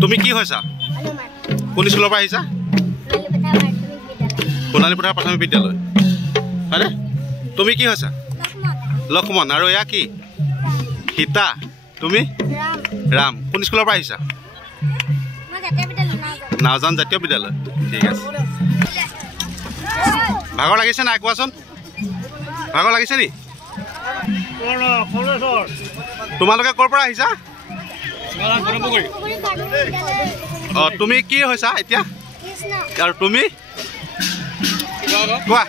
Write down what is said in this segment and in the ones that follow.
তুমি কি হৈছা কোন স্কুলৰ পৰা আহিছা সোণালীপথাৰ প্ৰাথমিক বিদ্যালয় হয়নে তুমি কি হৈছা লক্ষ্মণ আৰু এয়া কি সীতা তুমি ৰাম কোন স্কুলৰ পৰা আহিছা নাওজান জাতীয় বিদ্যালয় ঠিক আছে ভাগৰ লাগিছে নাই কোৱাচোন ভাগৰ লাগিছে নি তোমালোকে ক'ৰ পৰা আহিছা তুমি কি হৈছা এতিয়া আৰু তুমি কোৱা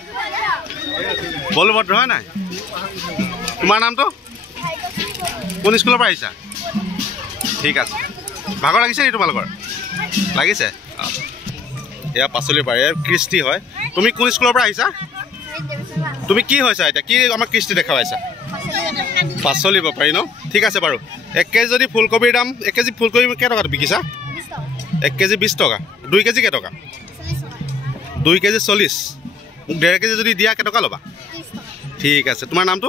বলভদ্ৰ হয় নাই তোমাৰ নামটো কোন স্কুলৰ পৰা আহিছা ঠিক আছে ভাগৰ লাগিছে নি তোমালোকৰ লাগিছে এয়া পাচলিৰ পৰা এয়া কৃষ্টি হয় তুমি কোন স্কুলৰ পৰা আহিছা তুমি কি হৈছা এতিয়া কি আমাক কৃষ্টি দেখাইছা পাচলি বেপাৰী ন ঠিক আছে বাৰু 1 কেজি যদি ফুলকবিৰ দাম 1 কেজি ফুলকবি কেই টকাত বিকিছা 1 কেজি 20 টকা 2 কেজি কেই টকা 2 কেজি 40 মোক 1.5 কেজি যদি দিয়া কেই টকা ল'বা ঠিক আছে তোমাৰ নামটো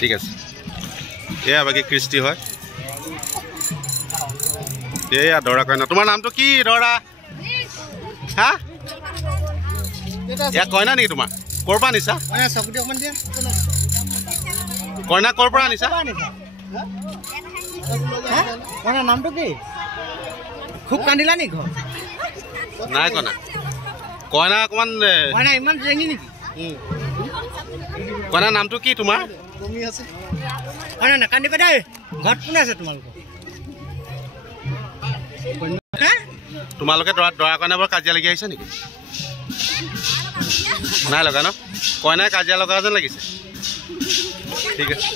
ঠিক আছে এয়া বাকী কৃষ্টি হয় এয়া দৰা কইনা তোমাৰ নামটো কি দৰা হা এয়া কইনা নেকি তোমাৰ ক'ৰ পৰা আনিছা কইনা ক'ৰ পৰা আনিছা কইনাৰ নামটো কি খুব কান্দিলা নি ঘৰ নাই কইনা কইনা অকণমান কইনা ইমান জেঙি নেকি কইনাৰ নামটো কি তোমাৰ কইনা নাকান্দিবা দেই ঘৰত কোন আছে তোমালোকে দৰা কইনা বৰ কাজিয়া লাগি আহিছে নেকি নাই লগা ন কইনাই কাজিয়া লগা যেন লাগিছে ঠিক আছে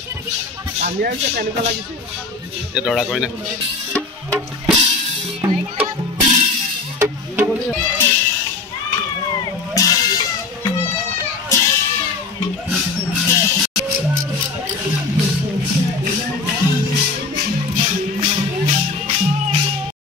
এই দৰা কইনা